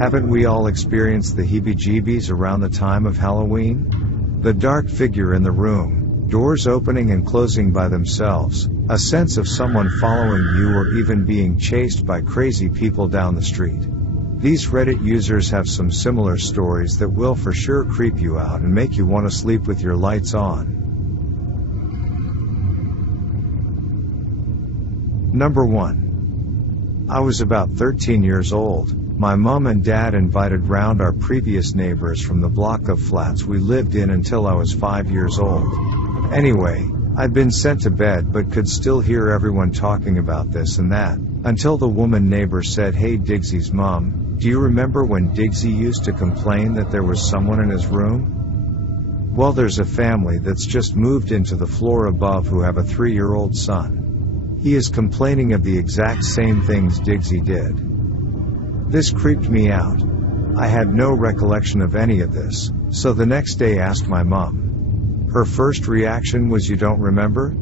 Haven't we all experienced the heebie-jeebies around the time of Halloween? The dark figure in the room, doors opening and closing by themselves, a sense of someone following you or even being chased by crazy people down the street. These Reddit users have some similar stories that will for sure creep you out and make you want to sleep with your lights on. Number 1. I was about 13 years old. My mom and dad invited round our previous neighbors from the block of flats we lived in until I was 5 years old. Anyway, I'd been sent to bed but could still hear everyone talking about this and that, until the woman neighbor said, "Hey Digsy's mom, do you remember when Digsy used to complain that there was someone in his room? Well, there's a family that's just moved into the floor above who have a 3-year-old son. He is complaining of the exact same things Digsy did." This creeped me out. I had no recollection of any of this, so the next day asked my mom. Her first reaction was, "You don't remember?"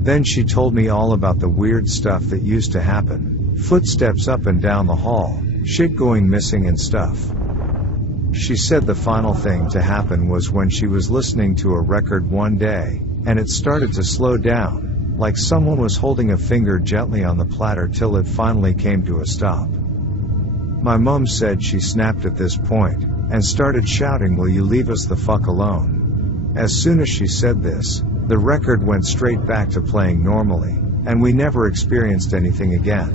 Then she told me all about the weird stuff that used to happen. Footsteps up and down the hall, shit going missing and stuff. She said the final thing to happen was when she was listening to a record one day, and it started to slow down, like someone was holding a finger gently on the platter till it finally came to a stop. My mom said she snapped at this point, and started shouting, "Will you leave us the fuck alone?" As soon as she said this, the record went straight back to playing normally, and we never experienced anything again.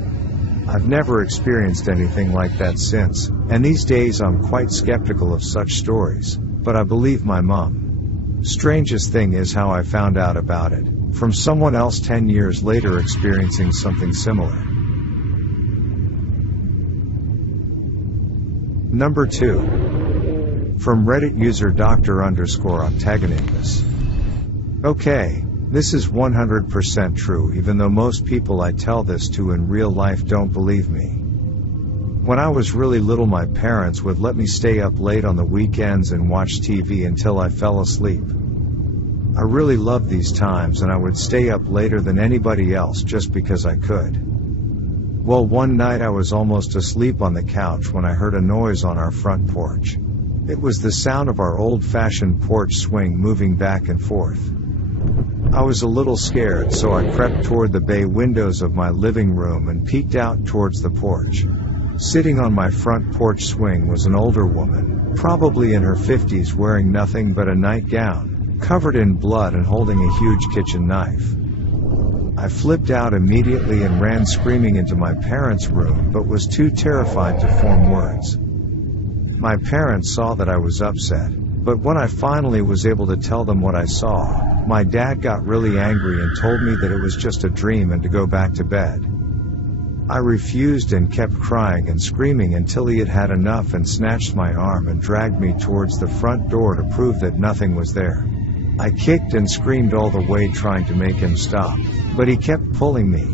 I've never experienced anything like that since, and these days I'm quite skeptical of such stories, but I believe my mom. Strangest thing is how I found out about it, from someone else 10 years later experiencing something similar. Number 2. From Reddit user Dr_Octagonibus. Okay, this is 100% true even though most people I tell this to in real life don't believe me. When I was really little, my parents would let me stay up late on the weekends and watch TV until I fell asleep. I really loved these times and I would stay up later than anybody else just because I could. Well, one night I was almost asleep on the couch when I heard a noise on our front porch. It was the sound of our old-fashioned porch swing moving back and forth. I was a little scared, so I crept toward the bay windows of my living room and peeked out towards the porch. Sitting on my front porch swing was an older woman, probably in her 50s, wearing nothing but a nightgown, covered in blood and holding a huge kitchen knife. I flipped out immediately and ran screaming into my parents' room, but was too terrified to form words. My parents saw that I was upset, but when I finally was able to tell them what I saw, my dad got really angry and told me that it was just a dream and to go back to bed. I refused and kept crying and screaming until he had had enough and snatched my arm and dragged me towards the front door to prove that nothing was there. I kicked and screamed all the way trying to make him stop, but he kept pulling me.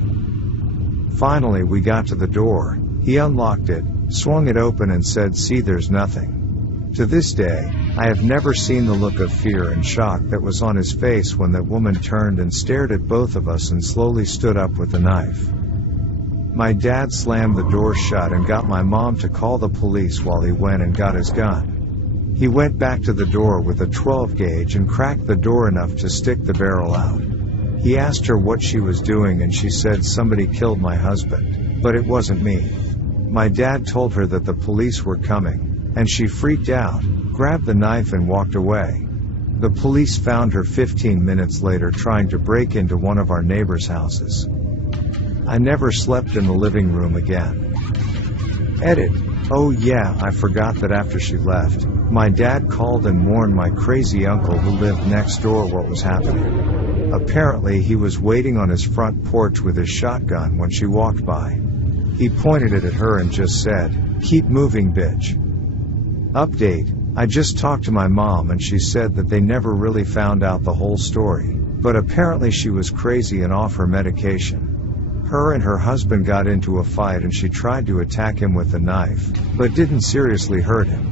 Finally we got to the door, he unlocked it, swung it open and said, "See, there's nothing." To this day, I have never seen the look of fear and shock that was on his face when that woman turned and stared at both of us and slowly stood up with the knife. My dad slammed the door shut and got my mom to call the police while he went and got his gun. He went back to the door with a 12 gauge and cracked the door enough to stick the barrel out. He asked her what she was doing and she said, "Somebody killed my husband, but it wasn't me." My dad told her that the police were coming, and she freaked out, grabbed the knife and walked away. The police found her 15 minutes later trying to break into one of our neighbors' houses. I never slept in the living room again. Edit. Oh yeah, I forgot that after she left, my dad called and warned my crazy uncle who lived next door what was happening. Apparently he was waiting on his front porch with his shotgun when she walked by. He pointed it at her and just said, "Keep moving, bitch." Update. I just talked to my mom and she said that they never really found out the whole story, but apparently she was crazy and off her medication. Her and her husband got into a fight and she tried to attack him with a knife, but didn't seriously hurt him.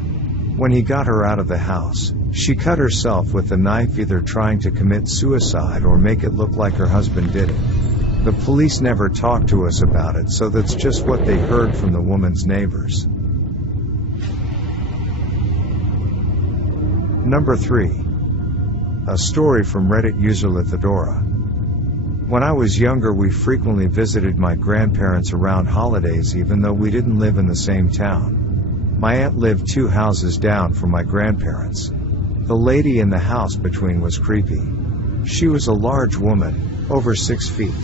When he got her out of the house, she cut herself with the knife, either trying to commit suicide or make it look like her husband did it. The police never talked to us about it, so that's just what they heard from the woman's neighbors. Number 3. A story from Reddit user Lithadora. When I was younger, we frequently visited my grandparents around holidays even though we didn't live in the same town. My aunt lived 2 houses down from my grandparents. The lady in the house between was creepy. She was a large woman, over 6 feet.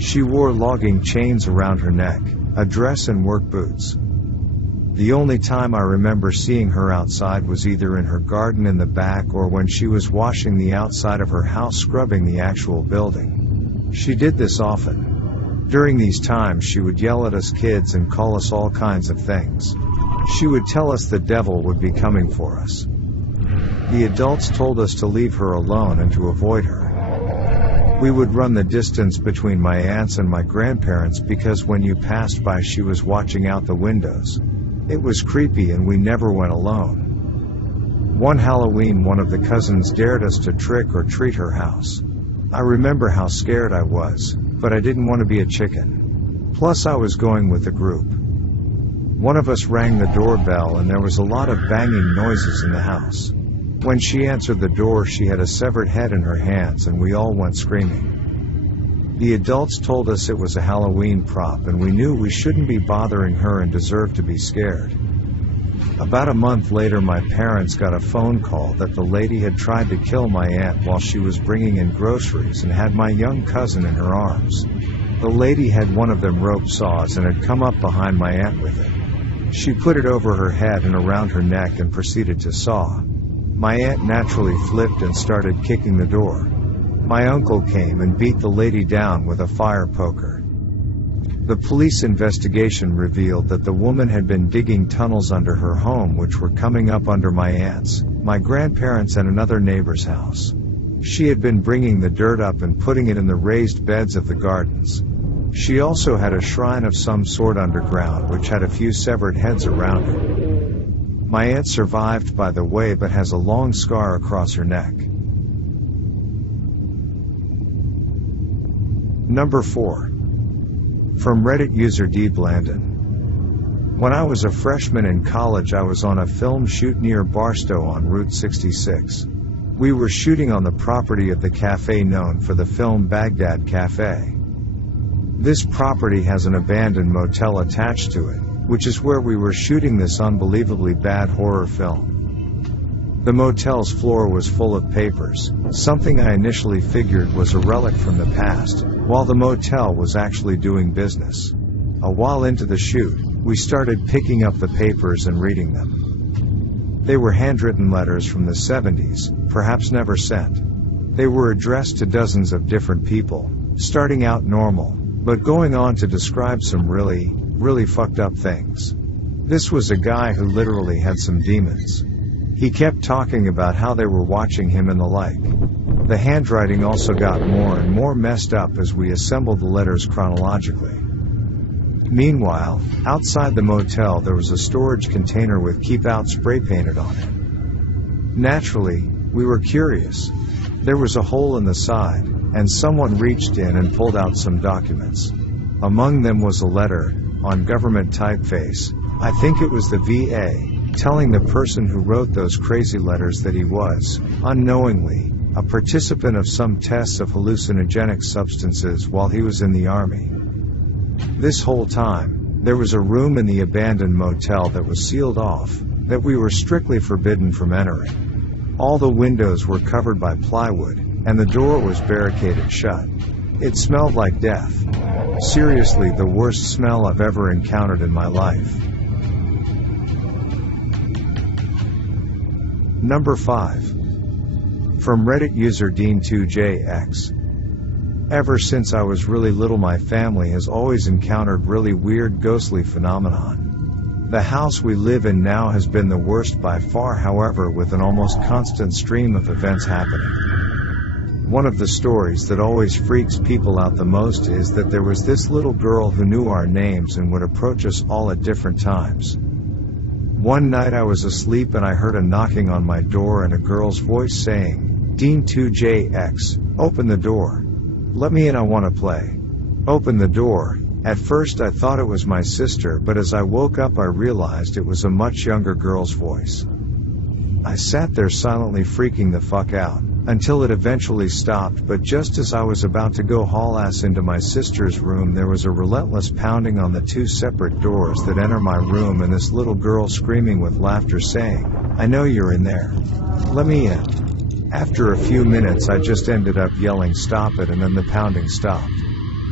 She wore logging chains around her neck, a dress and work boots. The only time I remember seeing her outside was either in her garden in the back or when she was washing the outside of her house, scrubbing the actual building. She did this often. During these times she would yell at us kids and call us all kinds of things. She would tell us the devil would be coming for us. The adults told us to leave her alone and to avoid her. We would run the distance between my aunts and my grandparents because when you passed by she was watching out the windows. It was creepy and we never went alone. One Halloween, one of the cousins dared us to trick or treat her house. I remember how scared I was, but I didn't want to be a chicken. Plus I was going with a group. One of us rang the doorbell and there was a lot of banging noises in the house. When she answered the door, she had a severed head in her hands and we all went screaming. The adults told us it was a Halloween prop and we knew we shouldn't be bothering her and deserved to be scared. About a month later, my parents got a phone call that the lady had tried to kill my aunt while she was bringing in groceries and had my young cousin in her arms. The lady had one of them rope saws and had come up behind my aunt with it. She put it over her head and around her neck and proceeded to saw. My aunt naturally flipped and started kicking the door. My uncle came and beat the lady down with a fire poker. The police investigation revealed that the woman had been digging tunnels under her home which were coming up under my aunt's, my grandparents' and another neighbor's house. She had been bringing the dirt up and putting it in the raised beds of the gardens. She also had a shrine of some sort underground which had a few severed heads around it. My aunt survived, by the way, but has a long scar across her neck. Number 4. From Reddit user D. Blandon. When I was a freshman in college, I was on a film shoot near Barstow on Route 66. We were shooting on the property of the cafe known for the film Baghdad Cafe. This property has an abandoned motel attached to it, which is where we were shooting this unbelievably bad horror film. The motel's floor was full of papers, something I initially figured was a relic from the past, while the motel was actually doing business. A while into the shoot, we started picking up the papers and reading them. They were handwritten letters from the 70s, perhaps never sent. They were addressed to dozens of different people, starting out normal, but going on to describe some really fucked up things. This was a guy who literally had some demons. He kept talking about how they were watching him and the like. The handwriting also got more and more messed up as we assembled the letters chronologically. Meanwhile, outside the motel there was a storage container with "Keep Out" spray painted on it. Naturally, we were curious. There was a hole in the side, and someone reached in and pulled out some documents. Among them was a letter, on government typeface. I think it was the VA, telling the person who wrote those crazy letters that he was, unknowingly, a participant of some tests of hallucinogenic substances while he was in the Army. This whole time, there was a room in the abandoned motel that was sealed off, that we were strictly forbidden from entering. All the windows were covered by plywood, and the door was barricaded shut. It smelled like death. Seriously, the worst smell I've ever encountered in my life. Number 5. From Reddit user Dean2JX. Ever since I was really little, my family has always encountered really weird ghostly phenomenon. The house we live in now has been the worst by far, however, with an almost constant stream of events happening. One of the stories that always freaks people out the most is that there was this little girl who knew our names and would approach us all at different times. One night I was asleep and I heard a knocking on my door and a girl's voice saying, "Dean2JX, open the door. Let me in, I want to play." Open the door. At first I thought it was my sister, but as I woke up I realized it was a much younger girl's voice. I sat there silently freaking the fuck out, until it eventually stopped. But just as I was about to go haul ass into my sister's room, there was a relentless pounding on the 2 separate doors that enter my room, and this little girl screaming with laughter saying, "I know you're in there. Let me in." After a few minutes I just ended up yelling "stop it," and then the pounding stopped.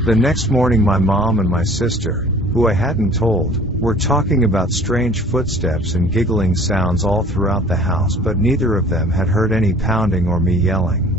The next morning my mom and my sister, who I hadn't told, were talking about strange footsteps and giggling sounds all throughout the house, but neither of them had heard any pounding or me yelling.